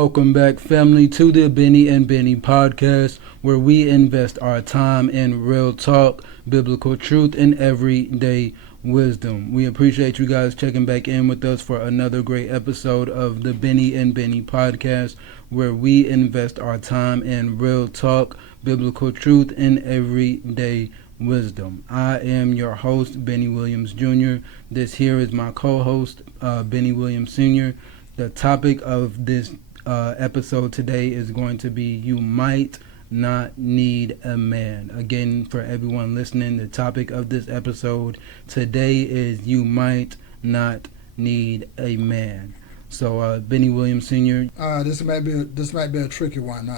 Welcome back, family, to the Bennie and Bennie Podcast, where we invest our time in real talk, biblical truth, and everyday wisdom. We appreciate you guys checking back in with us for another great episode of the Bennie and Bennie Podcast, where we invest our time in real talk, biblical truth, and everyday wisdom. I am your host, Bennie Williams Jr. This here is my co-host, Bennie Williams Sr. The topic of this episode today is going to be you might not need a man. Again, for everyone listening, the topic of this episode today is you might not need a man. So, Bennie Williams Sr. This might be a tricky one.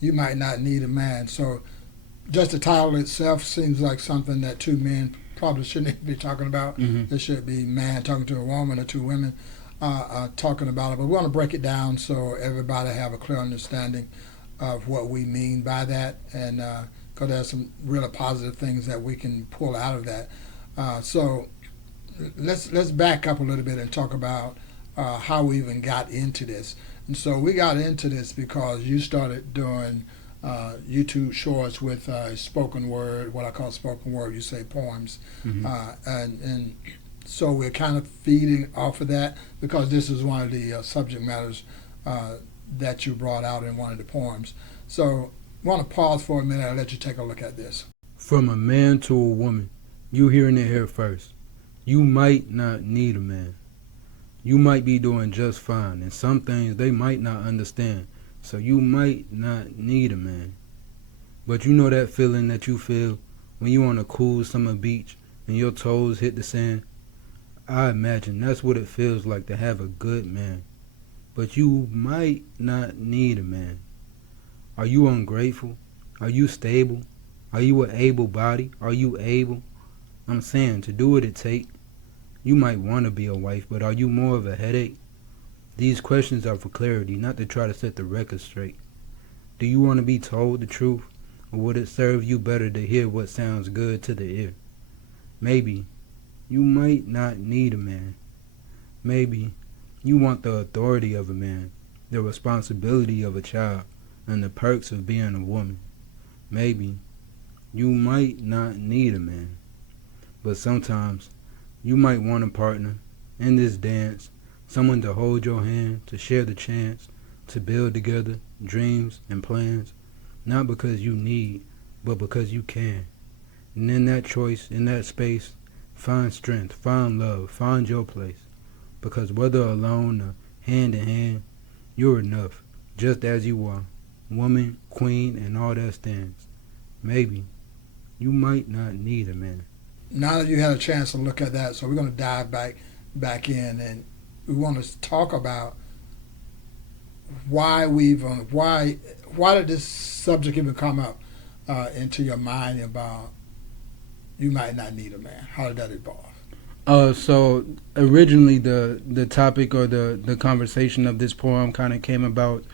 You might not need a man. So, just the title itself seems like something that two men probably shouldn't be talking about. Mm-hmm. It should be man talking to a woman or two women talking about it. But we want to break it down so everybody have a clear understanding of what we mean by that, and because there's some really positive things that we can pull out of that. So let's back up a little bit and talk about how we even got into this. And so we got into this because you started doing YouTube shorts with spoken word, what I call spoken word. You say poems, Mm-hmm. and so we're kind of feeding off of that because this is one of the subject matters that you brought out in one of the poems. So I want to pause for a minute and let you take a look at this. From a man to a woman, you hearing it here first. You might not need a man. You might be doing just fine, and some things they might not understand. So you might not need a man. But you know that feeling that you feel when you on a cool summer beach and your toes hit the sand? I imagine that's what it feels like to have a good man. But you might not need a man. Are you ungrateful? Are you stable? Are you an able body? Are you able? I'm saying, to do what it take. You might want to be a wife, but are you more of a headache? These questions are for clarity, not to try to set the record straight. Do you want to be told the truth, or would it serve you better to hear what sounds good to the ear? Maybe you might not need a man. Maybe you want the authority of a man, the responsibility of a child, and the perks of being a woman. Maybe you might not need a man. But sometimes you might want a partner in this dance, someone to hold your hand, to share the chance, to build together dreams and plans, not because you need, but because you can. And in that choice, in that space, find strength, find love, find your place. Because whether alone or hand in hand, you're enough, just as you are, woman, queen, and all that stands. Maybe you might not need a man. Now that you had a chance to look at that, so we're going to dive back in, and we want to talk about why did this subject even come up into your mind about you might not need a man? How did that evolve? So originally the topic or the conversation of this poem kind of came about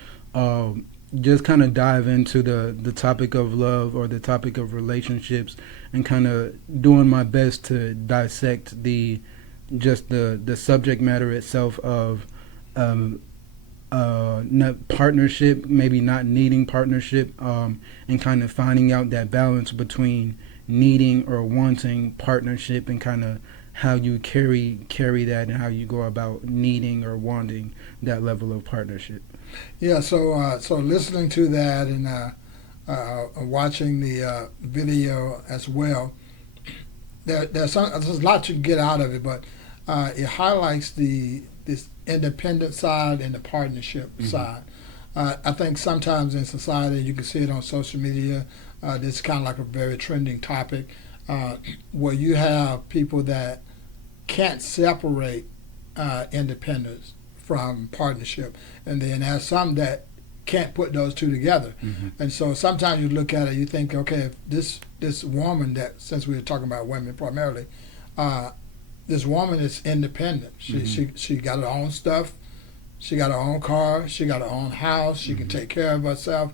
just kind of dive into the topic of love or the topic of relationships, and kind of doing my best to dissect the subject matter itself of partnership, maybe not needing partnership, and kind of finding out that balance between needing or wanting partnership, and kind of how you carry that, and how you go about needing or wanting that level of partnership. Yeah, so listening to that and watching the video as well, there's a lot you can get out of it, but it highlights this independent side and the partnership side. I think sometimes in society, you can see it on social media, this is kind of like a very trending topic, where you have people that can't separate independence from partnership, and then there's some that can't put those two together. Mm-hmm. And so sometimes you look at it, you think, okay, if this woman, that, since we were talking about women primarily, this woman is independent. She got her own stuff, she got her own car, she got her own house, she can take care of herself.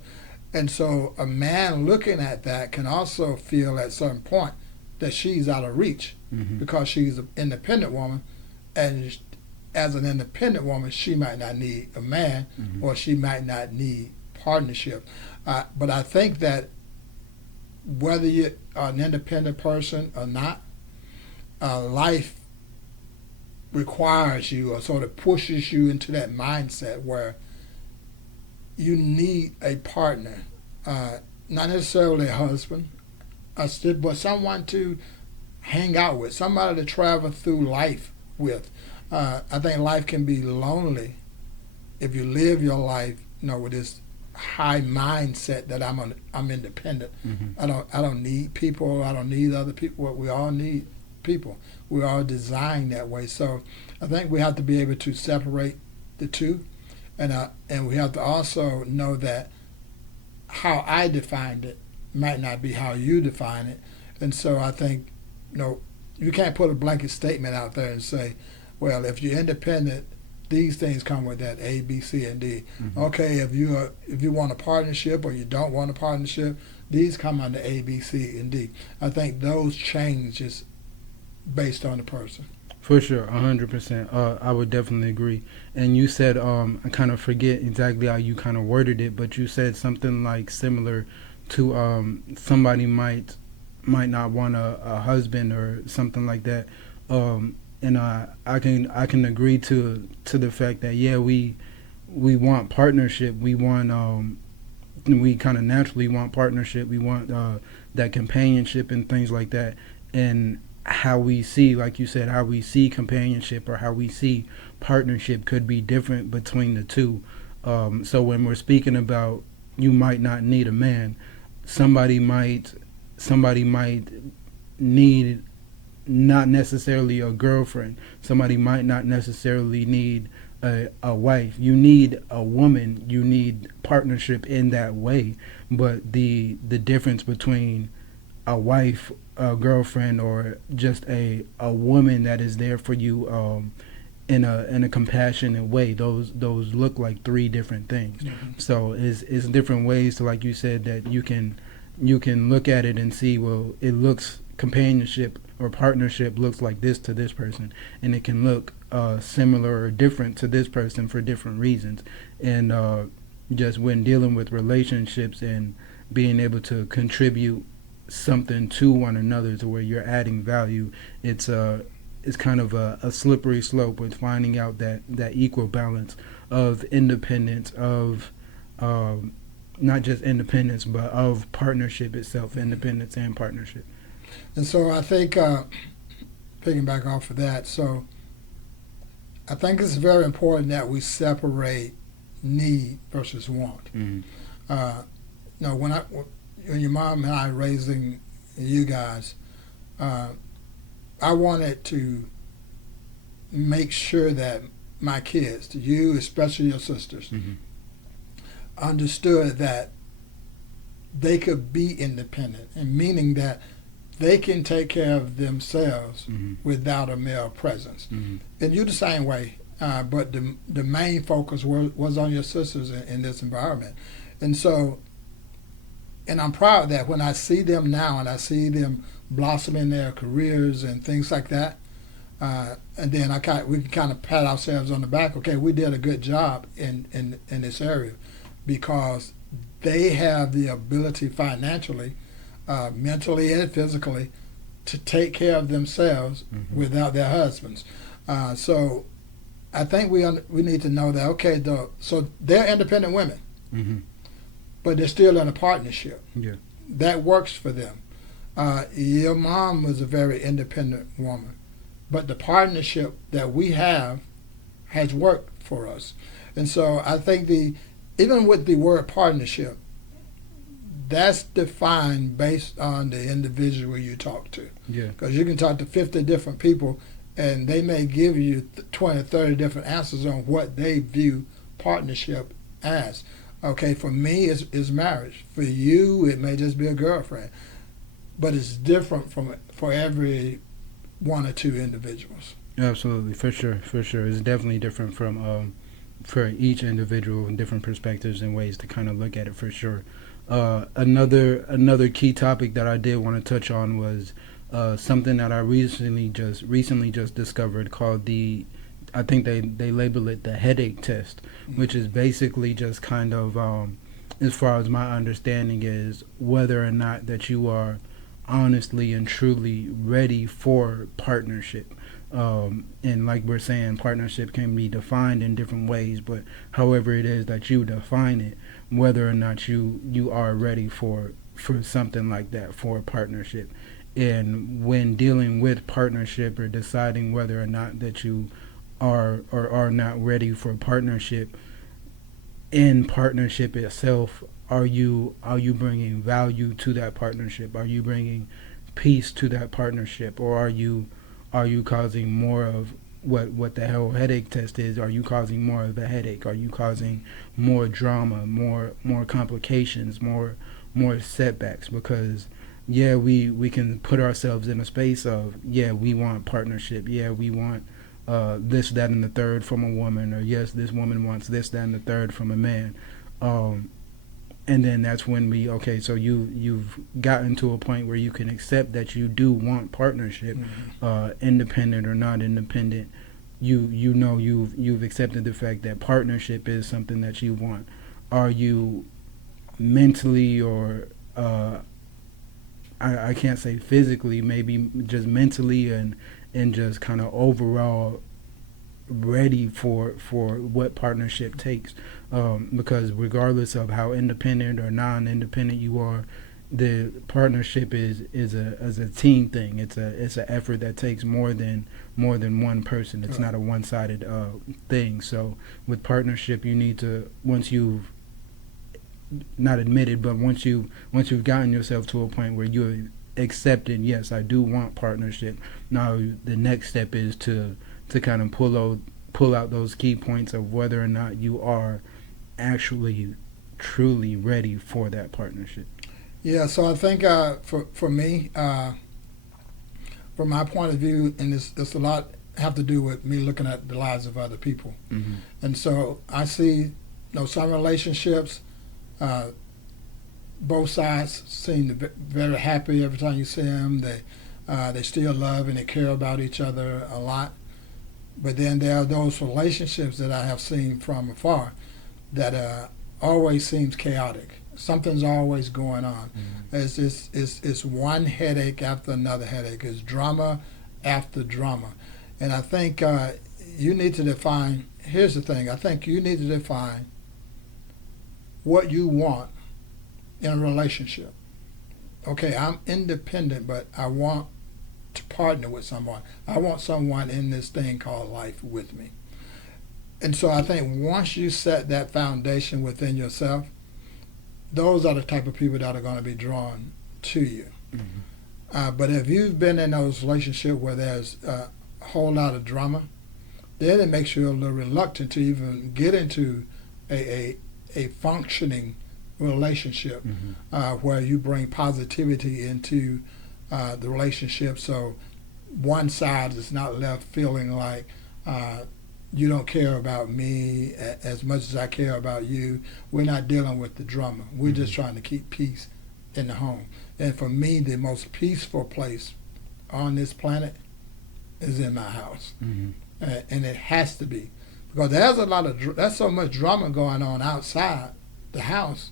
And so a man looking at that can also feel at some point that she's out of reach because she's an independent woman, and as an independent woman, she might not need a man, or she might not need partnership. But I think that whether you're an independent person or not, life requires you or sort of pushes you into that mindset where you need a partner, not necessarily a husband, but someone to hang out with, somebody to travel through life with. I think life can be lonely if you live your life, with this high mindset that I'm independent. I don't need people. I don't need other people. We all need people. We are designed that way. So I think we have to be able to separate the two, and we have to also know that how I defined it might not be how you define it. And so I think, you can't put a blanket statement out there and say, well, if you're independent, these things come with that A, B, C, and D. Okay, if you want a partnership or you don't want a partnership, these come under A, B, C, and D. I think those changes based on the person. For sure, 100%. I would definitely agree. And you said, I kind of forget exactly how you kind of worded it, but you said something like similar to somebody might not want a husband or something like that. And I can agree to the fact that we want partnership. We kind of naturally want partnership. We want that companionship and things like that. And how we see, like you said, how we see companionship or how we see partnership could be different between the two. So when we're speaking about you might not need a man, somebody might need not necessarily a girlfriend. Somebody might not necessarily need a wife. You need a woman. You need partnership in that way. But the difference between a wife, a girlfriend, or just a woman that is there for you in a compassionate way, those look like three different things. So it's different ways to, like you said, that you can look at it and see, well, it looks companionship or partnership looks like this to this person, and it can look similar or different to this person for different reasons. And just when dealing with relationships and being able to contribute something to one another to where you're adding value, it's kind of a slippery slope with finding out that equal balance of independence, of not just independence, but of partnership itself, independence and partnership. And so I think, picking back off of that, so I think it's very important that we separate need versus want. When your mom and I raising you guys, I wanted to make sure that my kids, you, especially your sisters, understood that they could be independent, and meaning that they can take care of themselves without a male presence. And you the same way, but the main focus was on your sisters in this environment. And so, and I'm proud of that when I see them now and I see them blossoming their careers and things like that. And then we can kind of pat ourselves on the back. Okay, we did a good job in this area, because they have the ability financially, mentally and physically, to take care of themselves without their husbands. So I think we need to know that, okay, so they're independent women, but they're still in a partnership. Yeah. That works for them. Your mom was a very independent woman, but the partnership that we have has worked for us. And so I think even with the word partnership, that's defined based on the individual you talk to. Yeah. Because you can talk to 50 different people, and they may give you 20, 30 different answers on what they view partnership as. Okay, for me, it's marriage. For you, it may just be a girlfriend. But it's different for every one or two individuals. Absolutely, for sure. It's definitely different from for each individual, and different perspectives and ways to kind of look at it, for sure. Another key topic that I did want to touch on was something that I recently just discovered, called the I think they label it the headache test, which is basically just kind of, as far as my understanding is, whether or not that you are honestly and truly ready for partnership. And like we're saying, partnership can be defined in different ways, but however it is that you define it, whether or not you are ready for something like that, for a partnership. And when dealing with partnership or deciding whether or not that you are or are not ready for partnership, in partnership itself, are you bringing value to that partnership? Are you bringing peace to that partnership, or are you causing more of what the whole headache test is? Are you causing more of a headache? Are you causing more drama, more complications, more setbacks? Because yeah, we can put ourselves in a space of, yeah, we want partnership, yeah, we want this, that, and the third from a woman, or yes, this woman wants this, that, and the third from a man. And then that's when okay, so you've gotten to a point where you can accept that you do want partnership, independent or not independent. You know you've accepted the fact that partnership is something that you want. Are you mentally, or I can't say physically, maybe just mentally and just kind of overall ready for what partnership takes, because regardless of how independent or non-independent you are, the partnership is a team thing. It's an effort that takes more than one person. It's not a one-sided thing. So with partnership, you need to, once you've not admitted, but once you've gotten yourself to a point where you're accepted, yes, I do want partnership. Now the next step is to kind of pull out those key points of whether or not you are actually truly ready for that partnership. Yeah, so I think for me, from my point of view, and this a lot have to do with me looking at the lives of other people, and so I see, some relationships, both sides seem very happy every time you see them. They still love and they care about each other a lot. But then there are those relationships that I have seen from afar that always seems chaotic. Something's always going on. It's one headache after another headache. It's drama after drama. And I think you need to define, here's the thing, I think you need to define what you want in a relationship. Okay, I'm independent, but I want to partner with someone. I want someone in this thing called life with me. And so I think once you set that foundation within yourself, those are the type of people that are going to be drawn to you. But if you've been in those relationships where there's a whole lot of drama, then it makes you a little reluctant to even get into a functioning relationship, where you bring positivity into the relationship, so one side is not left feeling like you don't care about me as much as I care about you. We're not dealing with the drama. We're just trying to keep peace in the home. And for me, the most peaceful place on this planet is in my house, and it has to be, because there's so much drama going on outside the house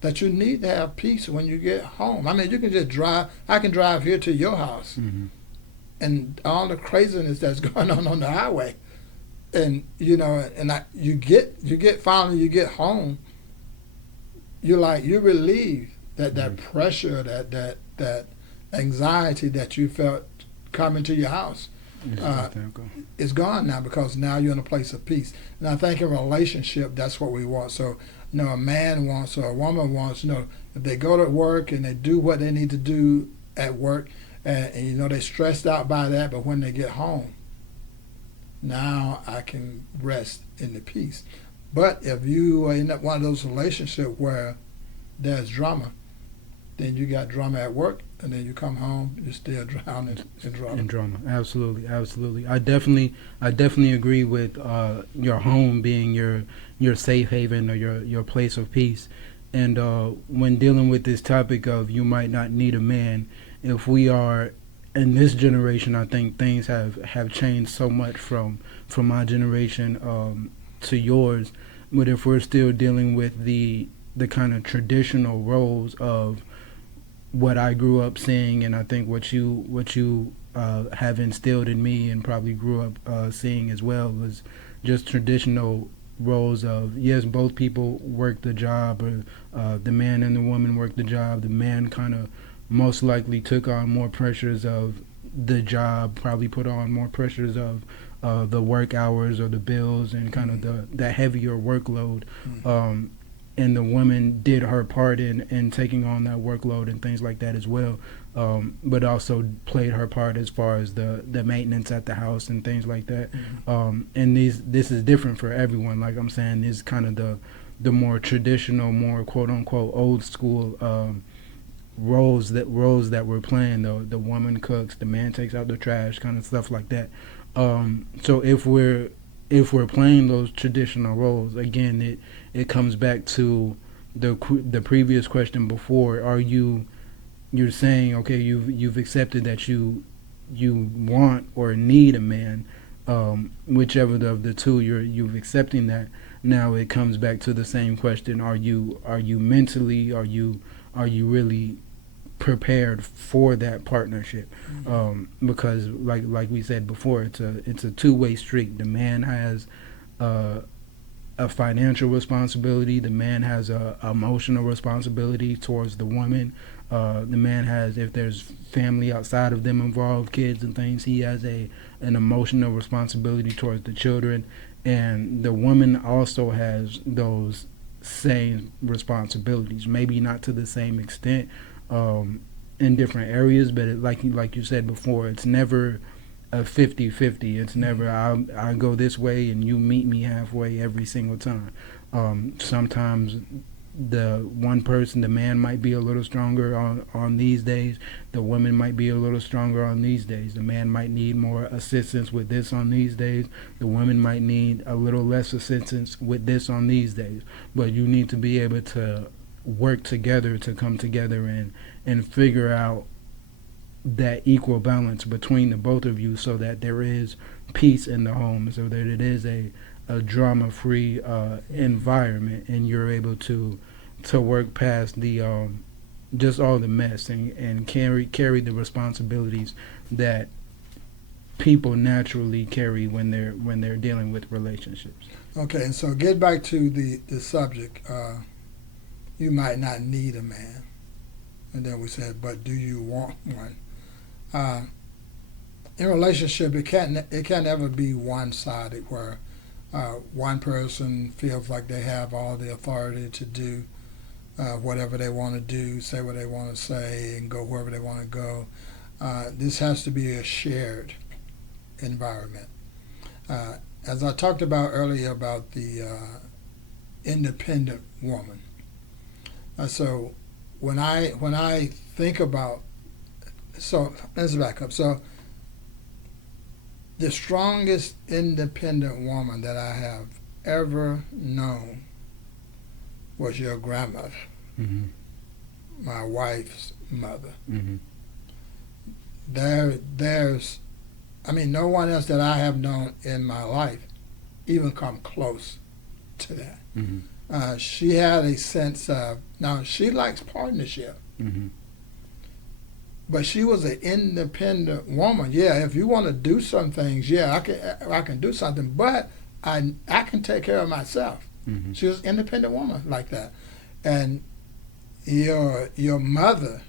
that you need to have peace when you get home. I mean, you can just drive. I can drive here to your house, and all the craziness that's going on the highway, and you get finally you get home. You're relieved that pressure, that anxiety that you felt coming to your house is gone now, because now you're in a place of peace. And I think in a relationship, that's what we want. So, a man wants, or a woman wants, if they go to work and they do what they need to do at work, and they're stressed out by that, but when they get home, now I can rest in the peace. But if you are in one of those relationships where there's drama, then you got drama at work, and then you come home, you're still drowning in drama. Absolutely. I definitely agree with your home being your safe haven, or your place of peace. And when dealing with this topic of you might not need a man, if we are in this generation, I think things have changed so much from my generation to yours. But if we're still dealing with the kind of traditional roles of what I grew up seeing, and I think what you have instilled in me and probably grew up seeing as well, was just traditional roles of, yes, both people work the job, or the man and the woman work the job. The man kind of most likely took on more pressures of the job, probably put on more pressures of the work hours or the bills and kind of the heavier workload. And the woman did her part in taking on that workload and things like that as well, but also played her part as far as the maintenance at the house and things like that. And this is different for everyone. Like I'm saying, is kind of the more traditional, more quote unquote old school roles that we're playing. The woman cooks, the man takes out the trash, kind of stuff like that. So if we're playing those traditional roles, again, it comes back to the previous question before. You're saying, okay, you've accepted that you want or need a man, whichever of the two you've accepting that. Now it comes back to the same question: Are you mentally, are you really prepared for that partnership? Because like we said before, it's a two-way street. The man has a financial responsibility. The man has a emotional responsibility towards the woman. The man has, if there's family outside of them involved, kids and things, he has an emotional responsibility towards the children. And the woman also has those same responsibilities, maybe not to the same extent, in different areas, but like you said before, it's never a 50-50. It's never I go this way and you meet me halfway every single time. Sometimes the one person, the man might be a little stronger on these days. The woman might be a little stronger on these days. The man might need more assistance with this on these days. The woman might need a little less assistance with this on these days. But you need to be able to work together, to come together and figure out that equal balance between the both of you, so that there is peace in the home, so that it is a drama-free environment, and you're able to work past the just all the mess and carry the responsibilities that people naturally carry when they're dealing with relationships. Okay, and so get back to the subject. You might not need a man, and then we said, but do you want one? In a relationship, it can't ever be one-sided, where one person feels like they have all the authority to do whatever they want to do, say what they want to say, and go wherever they want to go. This has to be a shared environment. As I talked about earlier about the independent woman, so when I think about, so let's back up. So the strongest independent woman that I have ever known was your grandmother, my wife's mother. There's, I mean, no one else that I have known in my life even come close to that. She had a sense of, now she likes partnership, but she was an independent woman. Yeah, if you want to do some things, yeah, I can do something, but I can take care of myself. She was an independent woman like that. And your mother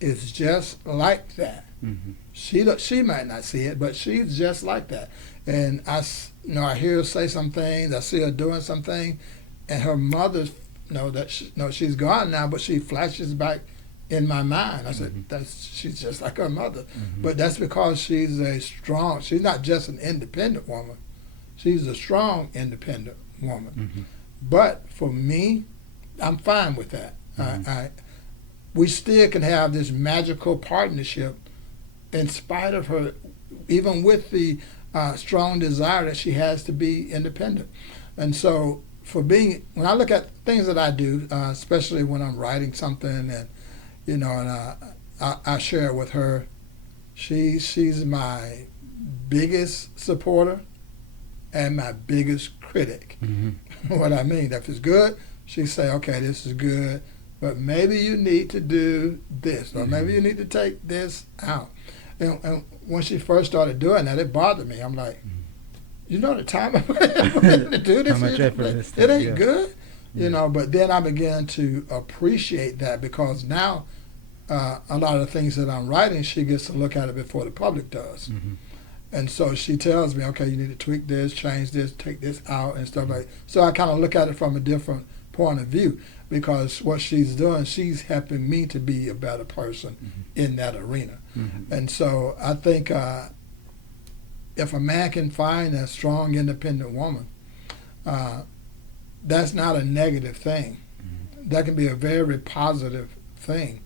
is just like that. She might not see it, but she's just like that. And I hear her say some things, I see her doing some things, and her mother, she's gone now, but she flashes back in my mind. I said, she's just like her mother. But that's because she's not just an independent woman, she's a strong independent woman. But for me, I'm fine with that. We still can have this magical partnership in spite of her, even with the strong desire that she has to be independent. And so when I look at things that I do, especially when I'm writing something, and I share it with her, She's my biggest supporter and my biggest critic. What I mean, if it's good, she say, okay, this is good, but maybe you need to do this, or maybe you need to take this out. And when she first started doing that, it bothered me. I'm like, you know the time I put in to do this? How much effort is it ain't yeah. good, you know. But then I began to appreciate that, because now a lot of the things that I'm writing, she gets to look at it before the public does. And so she tells me, okay, you need to tweak this, change this, take this out, and stuff like that. So I kind of look at it from a different point of view, because what she's doing, she's helping me to be a better person in that arena. And so I think if a man can find a strong, independent woman, that's not a negative thing. That can be a very positive thing,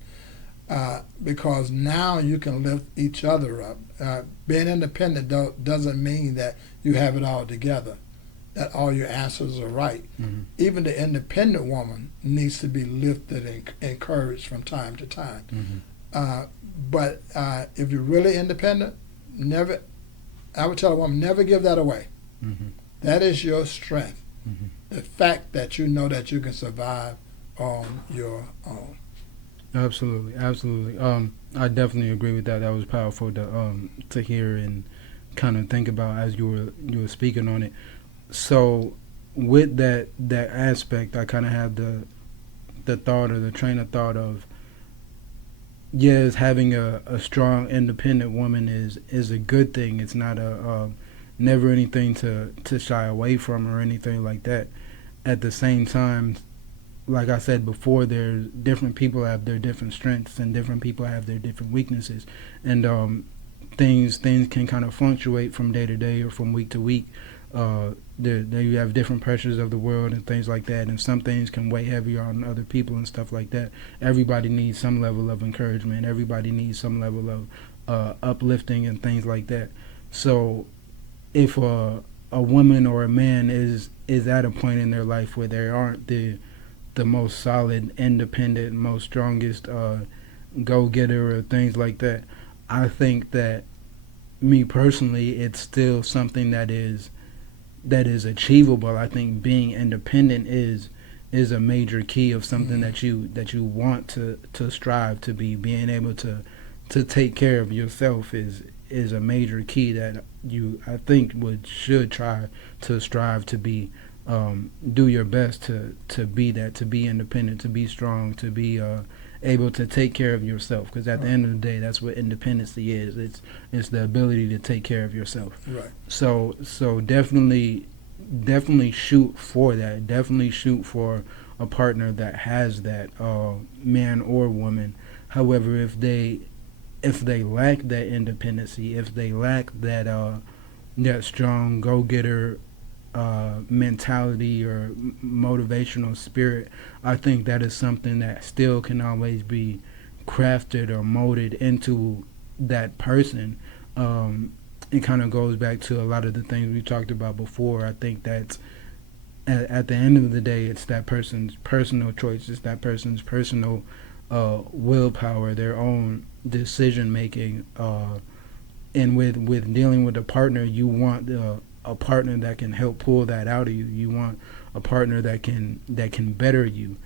because now you can lift each other up. Being independent doesn't mean that you have it all together, that all your answers are right. Even the independent woman needs to be lifted and encouraged from time to time. But if you're really independent, I would tell a woman, never give that away. That is your strength. The fact that you know that you can survive on your own. Absolutely. I definitely agree with that. That was powerful to hear and kind of think about as you were speaking on it. So with that aspect, I kind of have the thought, or the train of thought of, yes, having a strong, independent woman is a good thing. It's not never anything to shy away from or anything like that. At the same time, like I said before, there's different people have their different strengths, and different people have their different weaknesses, and things can kind of fluctuate from day to day or from week to week. You have different pressures of the world and things like that, and some things can weigh heavier on other people and stuff like that. Everybody needs some level of encouragement. Everybody needs some level of uplifting and things like that. So if a woman or a man is at a point in their life where they aren't the most solid, independent, most strongest go-getter or things like that, I think that, me personally, it's still something that is achievable. I think being independent is a major key of something that you want to strive to be. Being able to take care of yourself is a major key that I think should try to strive to be. Do your best to be that, to be independent, to be strong, to be able to take care of yourself. Because at the end of the day, that's what independency is. It's the ability to take care of yourself. Right. So definitely shoot for that. Definitely shoot for a partner that has that, man or woman. However, if they lack that independency, if they lack that strong go-getter mentality or motivational spirit, I think that is something that still can always be crafted or molded into that person. It kind of goes back to a lot of the things we talked about before. I think that's at the end of the day, it's that person's personal choice. It's that person's personal willpower, their own decision making. And with dealing with a partner, you want a partner that can help pull that out of you. You want a partner that can better you,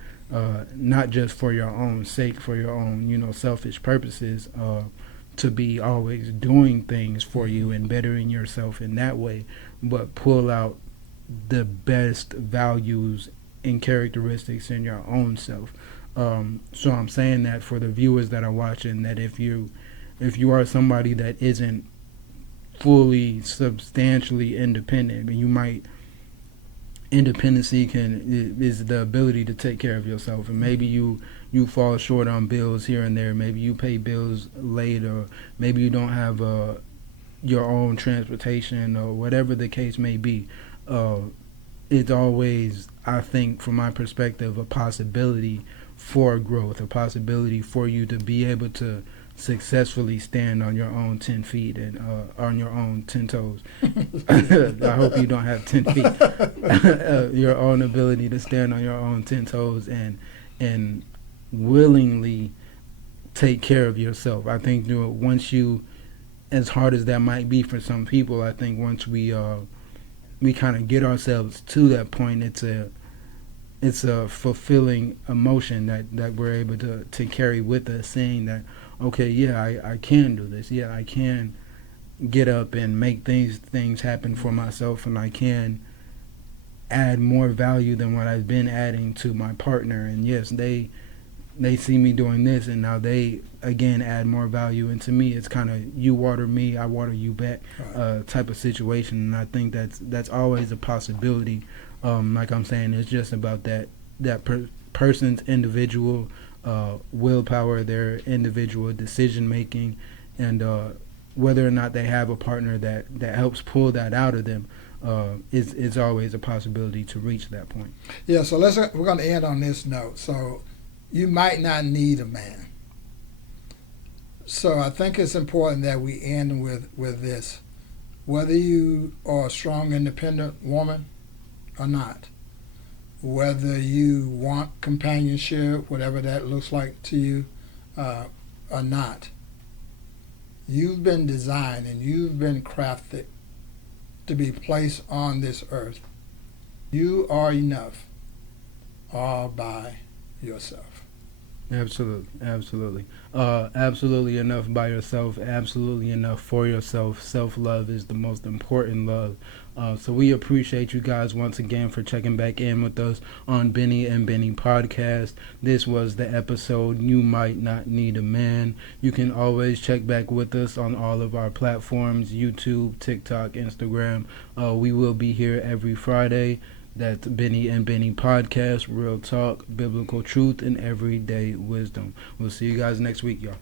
not just for your own sake, for your own selfish purposes, to be always doing things for you and bettering yourself in that way, but pull out the best values and characteristics in your own self. So I'm saying that for the viewers that are watching, that if you are somebody that isn't fully, substantially independent, and independency is the ability to take care of yourself, and maybe you fall short on bills here and there. Maybe you pay bills late, or maybe you don't have your own transportation, or whatever the case may be. It's always, I think, from my perspective, a possibility for growth, a possibility for you to be able to successfully stand on your own 10 feet and on your own 10 toes. I hope you don't have 10 feet. Your own ability to stand on your own 10 toes and willingly take care of yourself. I think once you as hard as that might be for some people, I think once we kind of get ourselves to that point, it's a fulfilling emotion that we're able to carry with us, saying that, okay, yeah, I can do this. Yeah, I can get up and make things happen for myself, and I can add more value than what I've been adding to my partner. And yes, they see me doing this, and now they again add more value into me. It's kind of you water me, I water you back, type of situation. And I think that's always a possibility. Like I'm saying, it's just about that person's individual willpower, their individual decision making, and whether or not they have a partner that helps pull that out of them. It's always a possibility to reach that point. Yeah, so we're going to end on this note. So you might not need a man. So I think it's important that we end with this. Whether you are a strong, independent woman or not, whether you want companionship, whatever that looks like to you, or not, you've been designed and you've been crafted to be placed on this earth. You are enough all by yourself. Absolutely, absolutely enough by yourself, absolutely enough for yourself. Self-love is the most important love. So we appreciate you guys once again for checking back in with us on Bennie and Bennie Podcast. This was the episode, You Might Not Need a Man. You can always check back with us on all of our platforms, YouTube, TikTok, Instagram. We will be here every Friday. That's Bennie and Bennie Podcast, real talk, biblical truth, and everyday wisdom. We'll see you guys next week, y'all.